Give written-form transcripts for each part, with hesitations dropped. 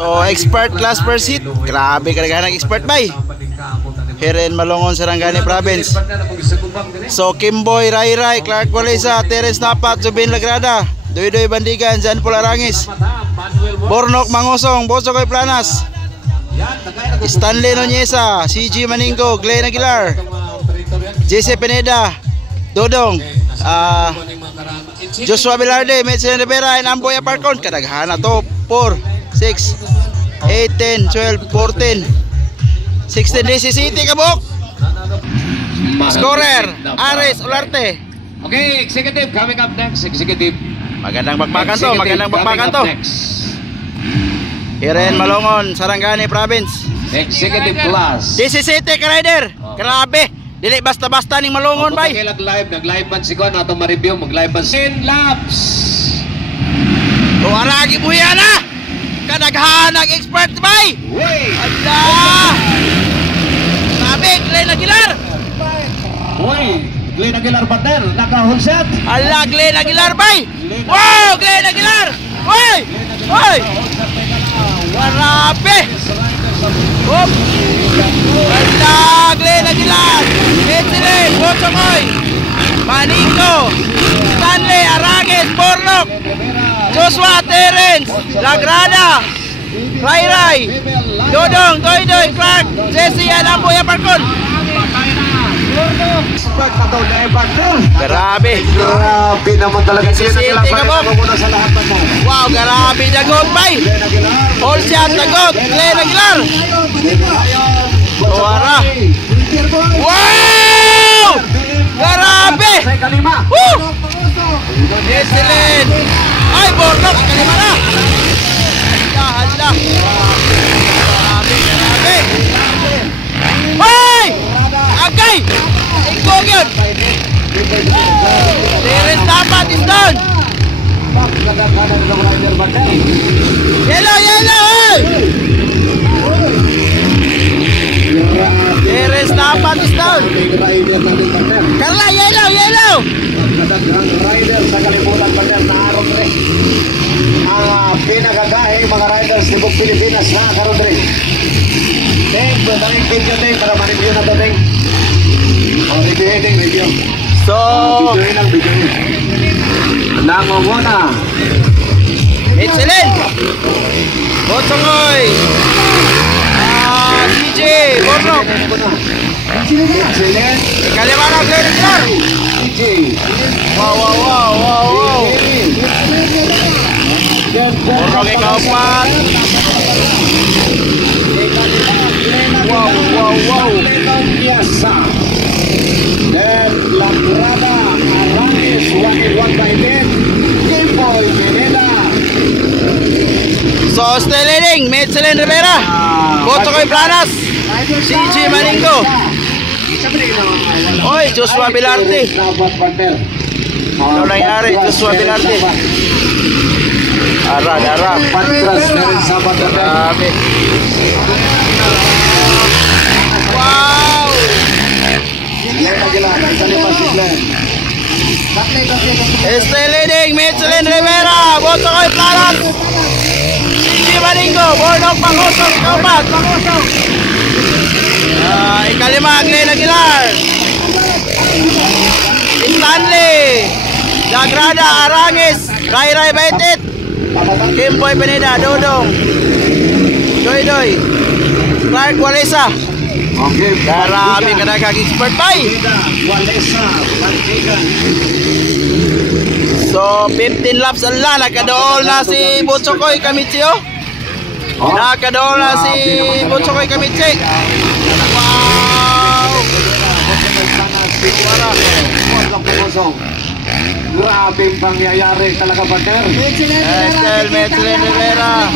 So expert class first hit. Grabe karagahan ng expert bay. Here in Malongon, Sarangani Province. So Kimboy, Rai Rai, Clark Walesa, Terence Napat, Zubin Lagrada, Doy Bandigan, Jan Pularangis, Bornok Mangosong, Bosokoy Planas, Stanley Nonyesa, CG Maningo, Glenn Aguilar, JC Pineda, Dodong, Joshua Velarde, Medicine Rivera, and Amboy Aparcon. Kadaghan na to. 4, 6, 8, 10, 12, 14, 16, 17 kabuk. Scorer Ares Olarte. Okay, executive coming up next. Executive. Magandang bakbakan to, magandang bakbakan to. Here in Malongon, Sarangani Province. Executive class. 17 ka rider. Grabe. Dili basta-basta ning Malongon bay. Nag-live man si Kon ato ma-review, mag-live man 10 laps. O aragi buya na. Kadaghan ng expert bay. Ala. Grabe, Glenn Aguilar. Glenn Aguilar partner, naka-hold shot. Ala, Glenn Aguilar bay. Wow, Glenn Aguilar. Hoy! Hoy! Grabe. Hop. Ala, Glenn Aguilar. Excellent, Bosokoy, Maningo, Stanley, Arangis, Bornok, Joshua, Terence, Lagrada, Rai Rai, Dodong, Doy, Clark, Jesse, and Amboy Aparcon. Grabe. Grabe naman talaga sila. Wow, grabe jagot bay. All shot jagot, Glenn Aguilar. Suara. Wow! Grabe. Woo! Excellent. Ay, Bornok, kalima na. Hala. Grabe. Hoy! Agay! Ikog yun! Terence dapat is down! Yellow! Hey! Terence dapat is down! Carla, yellow! Rider sa kalimutan partner na aron rin ang pinagagahing mga riders ni Bug Pilipinas na karon rin. Thank you, video para ma-review na dating. Review. So, video. Nangunguna. Excellent! Bosokoy! CJ, Bornok! Excellent! Kalima na, Glenn Aguilar! CJ! Wow! Bornok ikaw pat! Wow! Then Lagrada, Arangis, 1 by 10, Kimboy, Pineda. So, still leading, Medicine Rivera, Bosokoy Planas, CG Maningo. Oy, Joshua Velarde. Ano nangyari, Joshua Velarde? Arad. Grabe. Wow! Still leading, Medicine Rivera, Bosokoy Planas, CG Maningo, Bornok Mangosong, ikaw ba? Ikalima, Glenn Aguilar, Stanley, Lagrada, Arangis, Rai Baitit, Kimboy Pineda, Dodong, Doy, Clark Walesa. Grabe ka nakag-expert bay. So 15 laps ala, nakadool na si Bosokoy Kamichi. Nakadool na si Bosokoy Kamichi. Wow! Grabe ang pangyayari talaga partner. Medicine Rivera.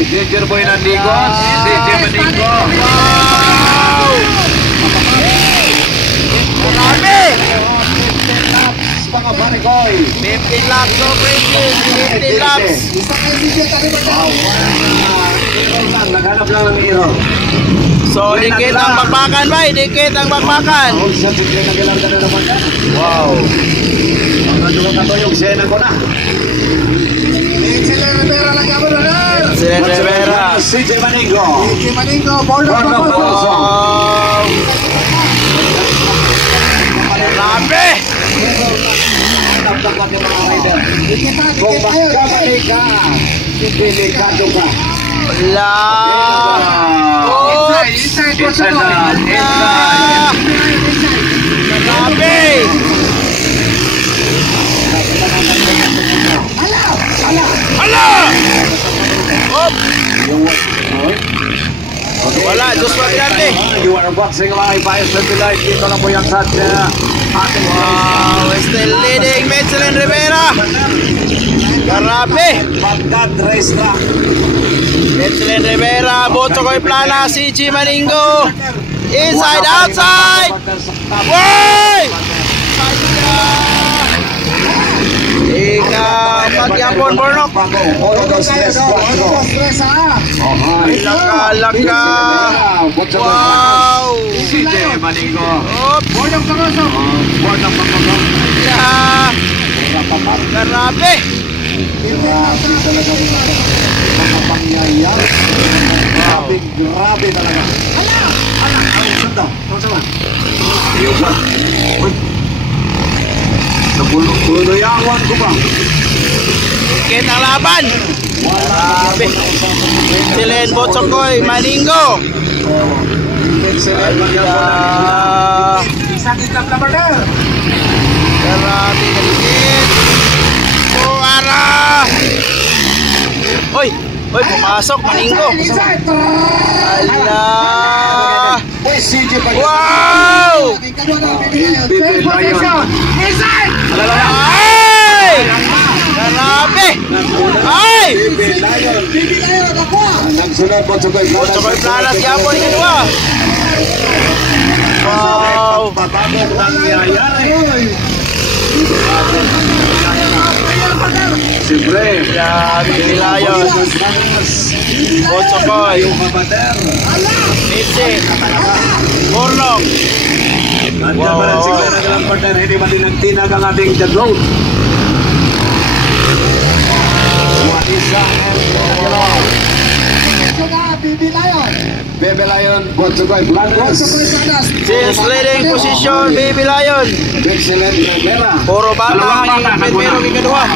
Ginger Boy Nandigos, CJ Maningo. Wow! 15 laps of racing. 15 laps. Naghanap lang ng error. So, dikit ang bakbakan ba? Dikit ang bakbakan. Wow. Excellent Rivera. CJ Maningo. Wow. Grabe. Kung magkamali ka, delikado ka. Wala. Inside. Grabe. Hala. Op. Wala, Diyos Mabiante. You are boxing live by SB Live. Dito lang po yan sa ating Wow, still leading Michelin Rivera. Grabe. Bagdad Race Track. Michelin Rivera, Botsokoy Plana, CG Maningo. Inside, outside. Woy! Pagyapon, Bornok. Laka. Wow. CJ Maningo. Op. Grabe. Grabe talaga. Sa pulo-yawan ko ba? Dikit ang laban. Grabe. Michelin, Botsokoy, Maningo. Grabe na dikit. Puwara. Hoy, pumasok, Maningo. Ala. Wow! Ay! Grabe! Ay! Nagsunod Botsokoy Planas yapon ni kedua. Wow! Patapos nangyayari. Siyempre, Grabe Bilayon. Botsokoy. Mitsi. Bornok. Wow. Hindi ba din nagtinag ang ating The Road? Baby Lion, Botsokoy Blancos. Since leading position, Baby Lion. Excellent Rivera. Puro bata ang pero yung kedua.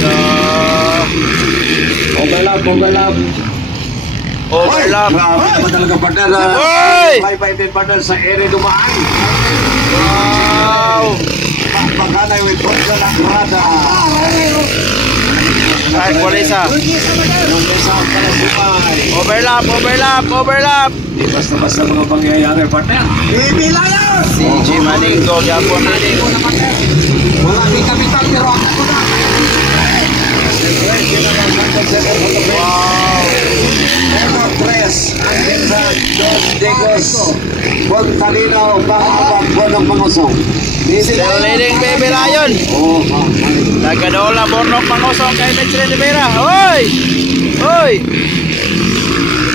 So, Overlap. Grabe talaga partner. Oy! May din partner sa ere dumaan. Wow! Pagkanay with Botsa Lakrada. Ay, Polisa. Yung isa pala sumay. Overlap. Di basta-basta mga pangyayari partner. CG Maningo, Japon leading. Wala kapital pero ako na. Wow! Ever Press, Anginsan, Dos Degos, Bontalino, Bangabang, Bonong Mangosong. Still leading Baby Lion. Nagadola Bornok Mangosong kay Michelin Rivera. Hoy!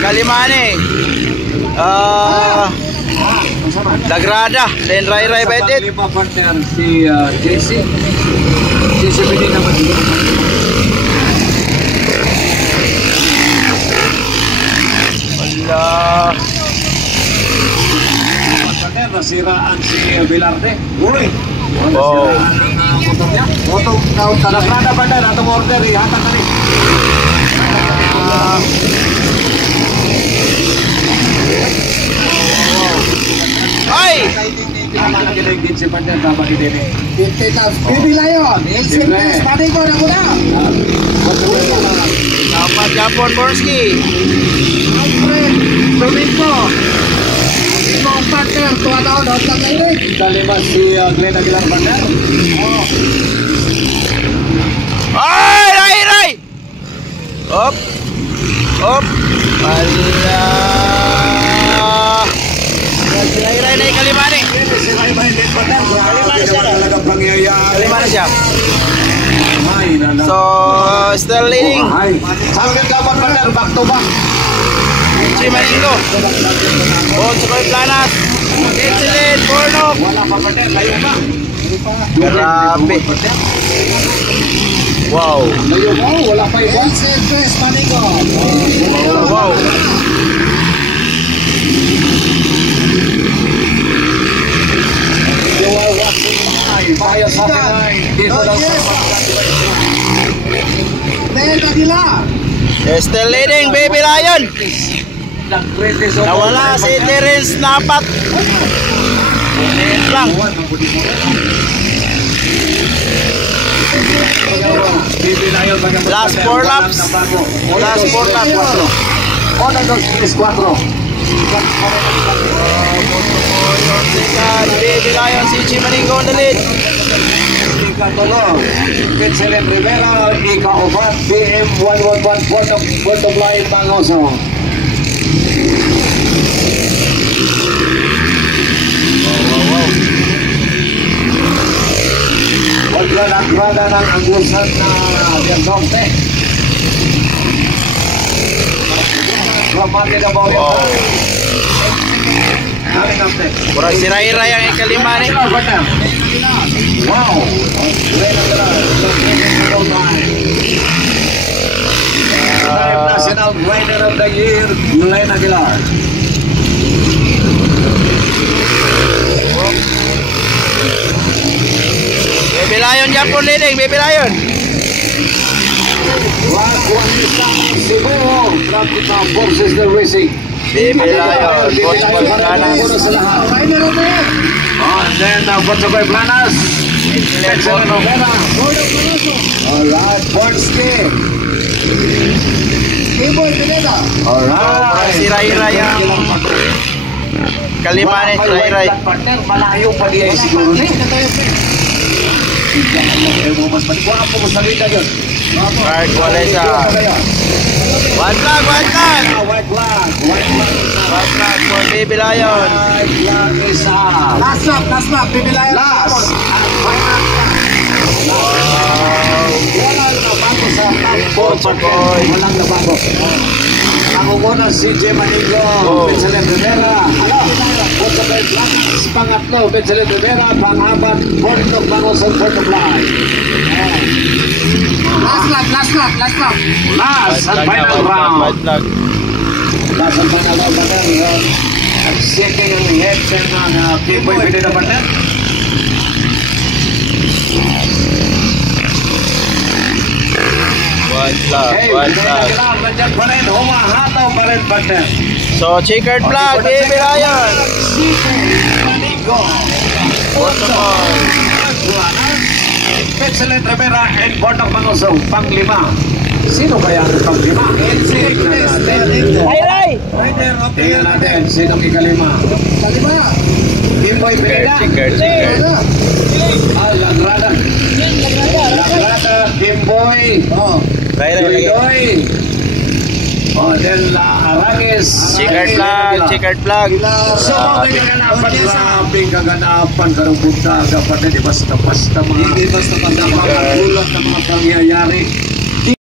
Kalimani. Lagrada, then Rai Betit. Lima partner si JC. JC pwede naman dito. Wala. Partner, nasiraan si Vilarte. Uy! Wow. Nasiraan ang motor niya. Motor, Lakrada partner, atong order, ihatag na rin. Ay! Tama na kinigit si partner, tama din eh. Baby Lion, Express, Maningo na muna. Dapat Japon Borski. Alfred, Domingo. Domingo ang partner, tuwa daw, daw sa direct. Kalima si Glenn Aguilar partner. Ay! Rai! Op! Wala. Si Rai na Kalimani. Si Ray Bay din partner. Grabe naman talaga ay. Sabi ka ba partner, back to back. Si Maningo. Bon sa Koy Planas. Excellent, Bornok. Wala pa partner, layo pa. Grabe. Wow. Layo pa, wala pa iba. Wow. You are watching my Bayo sa Pinay. Dito lang sa Still leading, Baby Lion. Nawala si Terence Napat. Liit lang. Last 4 laps. Last 4 laps. Una, dos, tres, cuatro. Baby Lion, si Chimaningo on the lead. Ikatulo, Vincent Rivera, ika-4, BM111, Port of Lion, Bangoso. Paglalakbada ng Agusan na Viazonte. Ramate na Bawin. Kurang si Rai Rai yang ikalima ni. Wow. National Rider of the Year, Glenn Aguilar. Baby Lion Japon leading, Baby Lion. Cebu, Praktika Forces the Racing. Baby Lion, Coach Boy Planas. And then Coach Boy Planas. Excellent Novena. Alright, Bornski. Alright. Si Rai Rai yang kalima ni, si Rai Rai. Malayo pa diya siguro ni. Mas paniguan po sa salita yun. Mark Walesa. One flag, one flag. White flag. One flag for Baby Lion. White flag is up. Last lap, Baby Lion. Last. Walang nabago sa top 4 Boy. Walang nabago. Ang umuna si J. Manigo, Vincent Rivera. Coach Boy Planas, pangatlo, Vincent Rivera. Pang-apat, Port of Bangoson, Port of Lion. Last lap. Last and final round. White flag. Last and final round, partner. Second yung head ng Kimboy Pineda, partner. White flag, Hey, white flag. nandiyan pa rin, humahataw pa rin, partner. So checkered flag, Baby Lion. Manigo. Vincent Rivera and Port of Bangoso, pang-5. Sino kaya ang pang-5? Rai Rai. Tingnan natin, sinong ika-5? Kimboy Pineda. Checkered. Lagrada. Kimboy. Rai Rai lagi. Doy. Then Arangis. Checkered flag. So, kaganapan, grabing kaganapan, karong punta, kapatid, basta-basta mga, mga gulat na mga pangyayari.